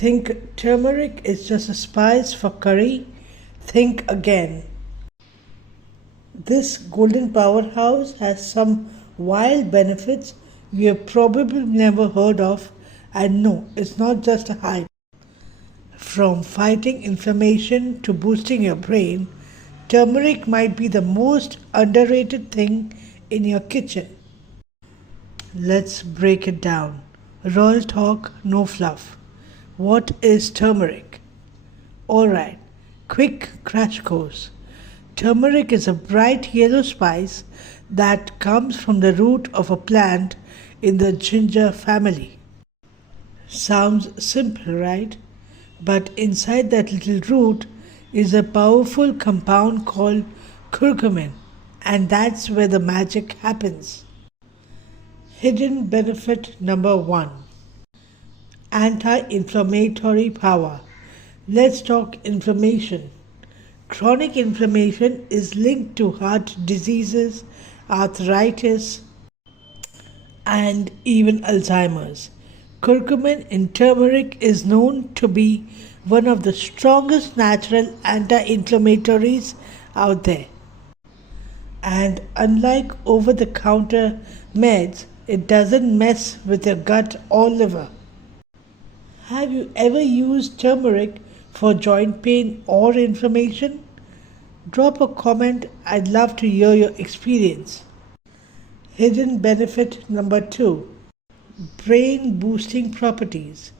Think turmeric is just a spice for curry? Think again. This golden powerhouse has some wild benefits you have probably never heard of, and no, it's not just a hype. From fighting inflammation to boosting your brain, turmeric might be the most underrated thing in your kitchen. Let's break it down. Royal talk, no fluff. What is turmeric? Alright, quick crash course. Turmeric is a bright yellow spice that comes from the root of a plant in the ginger family. Sounds simple, right? But inside that little root is a powerful compound called curcumin, and that's where the magic happens. Hidden benefit number 1. Anti-inflammatory power. Let's talk inflammation. Chronic inflammation is linked to heart diseases, arthritis, and even Alzheimer's. Curcumin in turmeric is known to be one of the strongest natural anti-inflammatories out there. And unlike over-the-counter meds, it doesn't mess with your gut or liver. Have you ever used turmeric for joint pain or inflammation? Drop a comment, I'd love to hear your experience. Hidden benefit number 2. Brain boosting properties.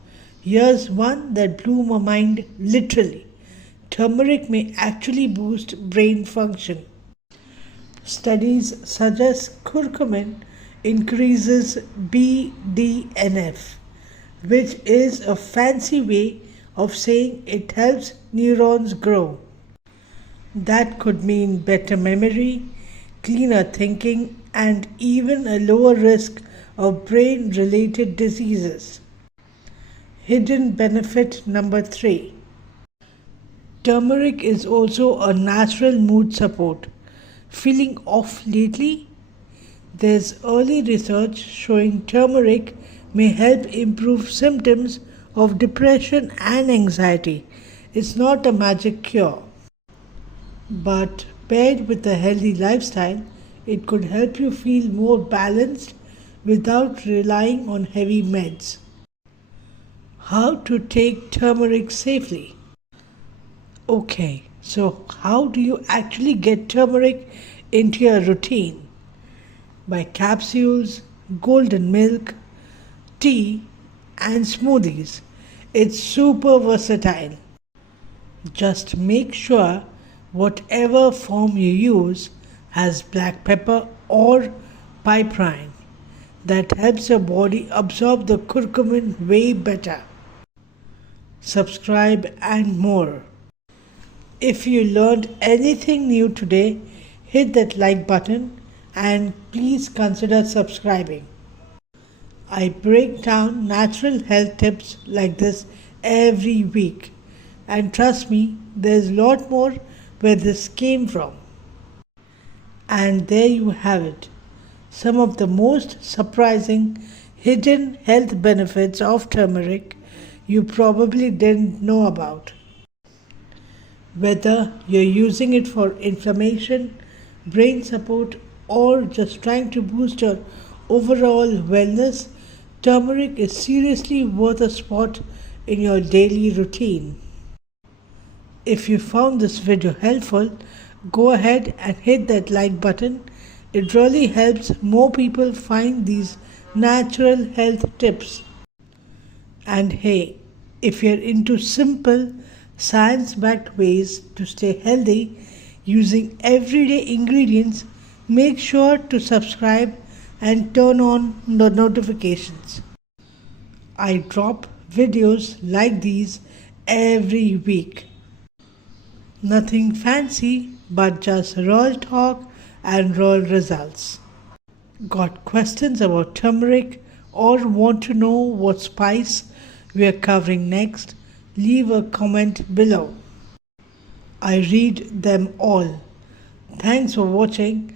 Here's one that blew my mind literally. Turmeric may actually boost brain function. Studies suggest curcumin increases BDNF, which is a fancy way of saying it helps neurons grow. That could mean better memory, cleaner thinking, and even a lower risk of brain-related diseases. Hidden benefit number 3. Turmeric is also a natural mood support. Feeling off lately? There's early research showing turmeric may help improve symptoms of depression and anxiety. It's not a magic cure, but paired with a healthy lifestyle, it could help you feel more balanced without relying on heavy meds. How to take turmeric safely? Okay, so how do you actually get turmeric into your routine? By capsules, golden milk, tea, and smoothies. It's super versatile. Just make sure whatever form you use has black pepper or piperine. That helps your body absorb the curcumin way better. Subscribe and more. If you learned anything new today, hit that like button and please consider subscribing. I break down natural health tips like this every week, and trust me, there's a lot more where this came from. And there you have it, some of the most surprising hidden health benefits of turmeric you probably didn't know about. Whether you're using it for inflammation, brain support, or just trying to boost your overall wellness, turmeric is seriously worth a spot in your daily routine. If you found this video helpful, go ahead and hit that like button. It really helps more people find these natural health tips. And hey, if you're into simple, science-backed ways to stay healthy using everyday ingredients, make sure to subscribe and turn on the notifications. I drop videos like these every week. Nothing fancy, but just raw talk and raw results. Got questions about turmeric or want to know what spice we are covering next? Leave a comment below. I read them all. Thanks for watching.